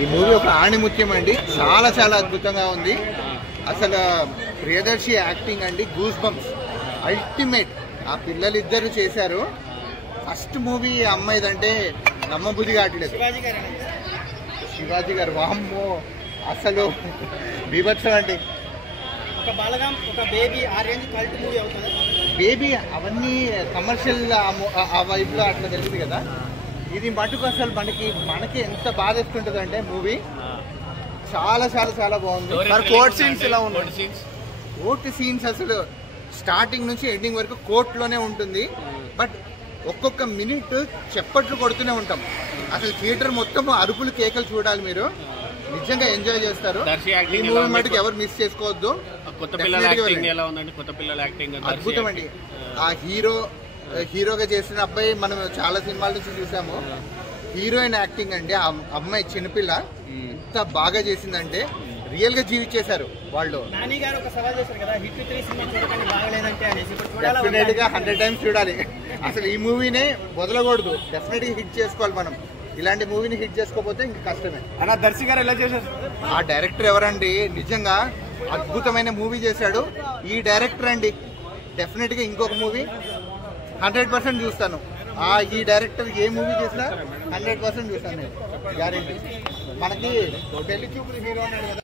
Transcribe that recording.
ఈ మూవీ ఒక ఆణిముత్యం అండి, చాలా చాలా అద్భుతంగా ఉంది. అసలు ప్రియదర్శి యాక్టింగ్ అండి గూస్ బంప్స్ అల్టిమేట్. ఆ పిల్లలు ఇద్దరు చేశారు. ఫస్ట్ మూవీ అమ్మాయిదంటే నమ్మబుద్ధి కావట్లేదు. శివాజీ గారు వామ్మో అసలు బీభత్సం అండి. బేబీ అవన్నీ కమర్షియల్ ఆ వైపులో అట్లా తెలుస్తుంది కదా. ఇది మటుకు అసలు మనకి ఎంత బాధ వేస్తుంటుంది అంటే మూవీ చాలా చాలా చాలా బాగుంది. కోర్ట్ సీన్స్ ఇలా ఉన్నాయి. కోర్ట్ సీన్స్ అసలు స్టార్టింగ్ నుంచి ఎండింగ్ వరకు కోర్టులోనే ఉంటుంది. బట్ ఒక్కొక్క మినిట్ చెప్పట్లు కొడుతూనే ఉంటాం. అసలు థియేటర్ మొత్తం అరుపులు కేకలు చూడాలి. మీరు నిజంగా ఎంజాయ్ చేస్తారు. ఈ మూవీ మటుకు ఎవరు మిస్ చేసుకోవద్దు. అద్భుతం అండి. ఆ హీరోగా చేసిన అబ్బాయి మనం చాలా సినిమాల నుంచి చూసాము. హీరోయిన్ యాక్టింగ్ అండి. ఆ అమ్మాయి చిన్నపిల్ల ఎంత బాగా చేసిందంటే రియల్ గా జీవించేశారు వాళ్ళు. డెఫినెట్ గా 100 times చూడాలి. అసలు ఈ మూవీనే వదలకూడదు. డెఫినెట్ గా హిట్ చేసుకోవాలి. మనం ఇలాంటి మూవీని హిట్ చేసుకోకపోతే ఇంక కష్టమే. అన్న దర్శి గారు ఎలా చేశారు? ఆ డైరెక్టర్ ఎవరండి, నిజంగా అద్భుతమైన మూవీ చేశాడు. ఈ డైరెక్టర్ అండి డెఫినెట్ గా ఇంకొక మూవీ 100% చూస్తాను. ఈ డైరెక్టర్ ఏ మూవీ చేసినా 100% చూస్తాను నేను, గ్యారెంటీ. మనకి పెళ్లి చూపులు హీరో అన్నాడు కదా.